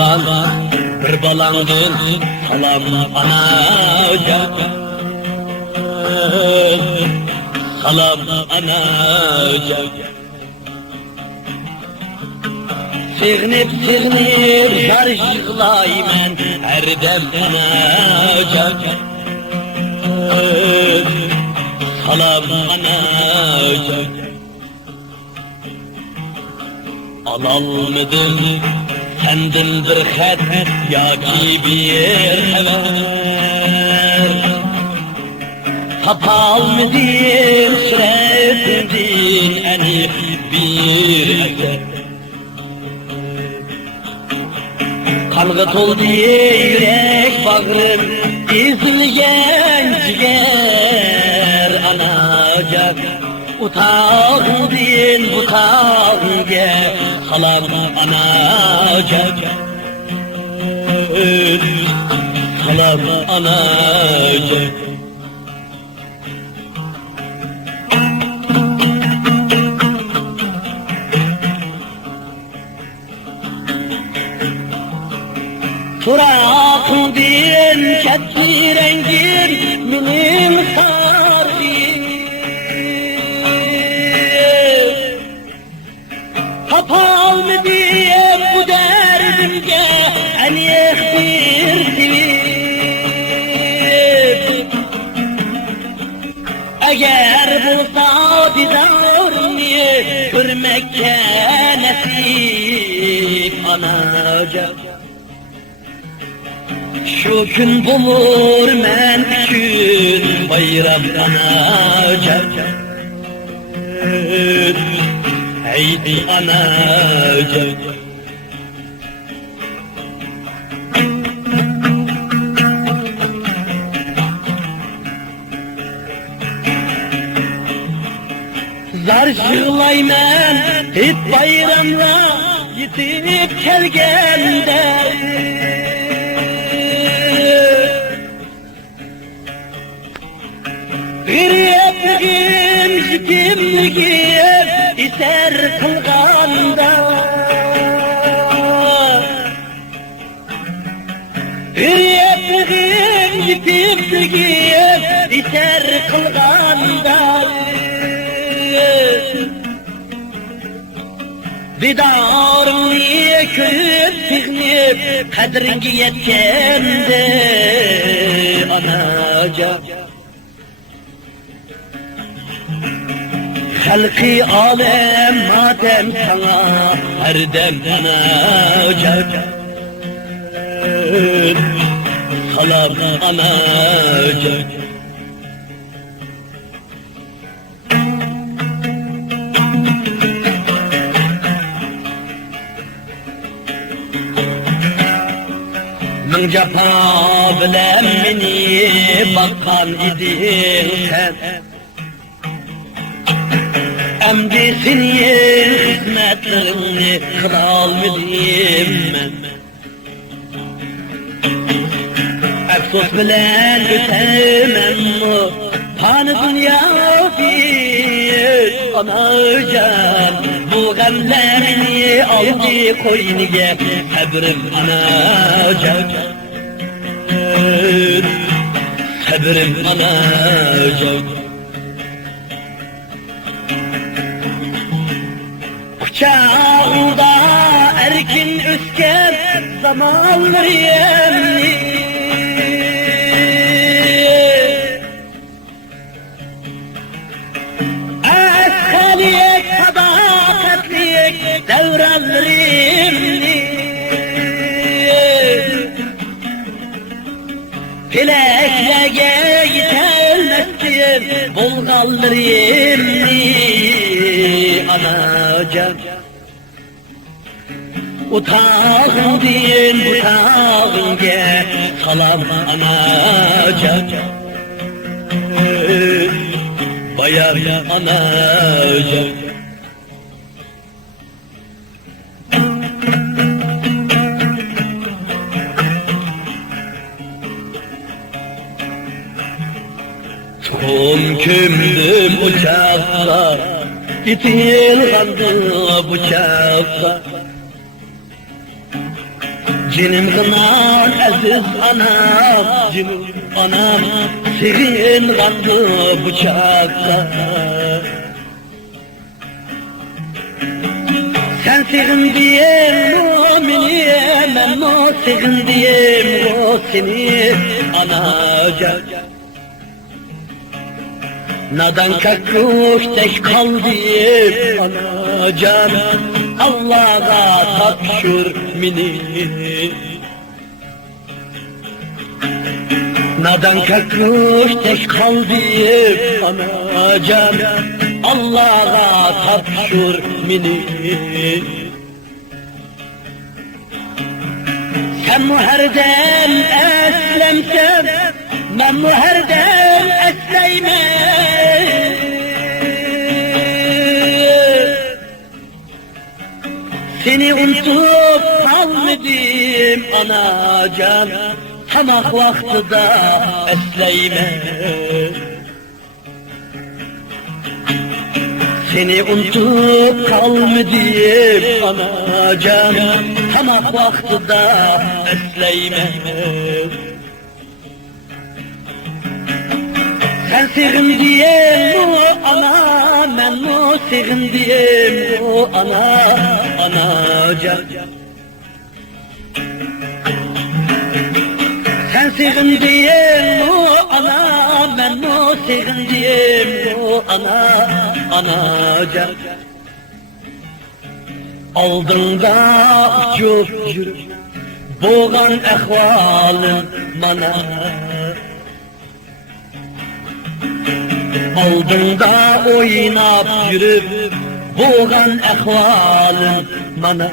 tuğan bir balandın salam anacan. Salam anacan. Sığınıp zar yığlayman her dem anacan. Salam anacan. Alalmıdım senden bir xat yoki bir xabar. Tapalmıdım suratindin aniq bir eser. Kanga toldu yürek bağrım ezilgen ciger anacan. Utağın din butağınge salam anacan. Salam anacan. Turaqın din ketki rengin minim sardım. Tapalmıdım bu derdimge aniq bir sebep. Eğer bulsa didarını görmekке nasip anacan. Şu gün bulur men üçün bayram anacan. Haydi anacan. Zar yığlayman hep bayramla yetip kelgende. G'riyatligim yetimligim eser qilganda. G'riyatligim yetimligim eser qilganda. Didarını ko'rib sig'inib qadringa yetganda anacan. Halqi alem matem sana her dem anacan. Salam anacan. Min cefa bilen meni bakkan idin sen. Emdi senin hizmetlerini kılalmıdım ben. Efsus bilen ötemem mi panı dünya bir anacan. Bu gamlerini aldı koyniga sabrim anacan. Sabrim anacan. Kucağında erkin ösken zamanları yemli. Askaliyek, sadakatliyek devranları yemli. Fileklerge yetelmezsin bulgalları yemli anacan. Utağın din butağınge salam anacan. Bayar anacan. Son kömdüm uçakta, itil kaldı bıçakta. Cinim gınan aziz anam, cinim anam, senin kandı bıçakta. Sen sevindiğim o meni, ben o sevindiğim o seni anacan. Nadan kakkuş tek kaldım anacan, Allah'a tapşır mini. Nadan kakkuş tek kaldım anacan, Allah'a tapşır mini. Sen muherdem eslemsen, ben muherdem esleyme. Seni unutup kalmadım anacan, hamak vaktida esleyme. Seni unutup kalmadım anacan, hamak vaktida esleyme. Sen sevindiğim o ana, ben o sevindiğim o ana, anacan. Sen sevindiğim o ana, ben o sevindiğim o ana, anacan. Aldığında uçup yürüp, boğan ehvalın bana. Aldığında oynap yürüp, boğan ehvalın bana.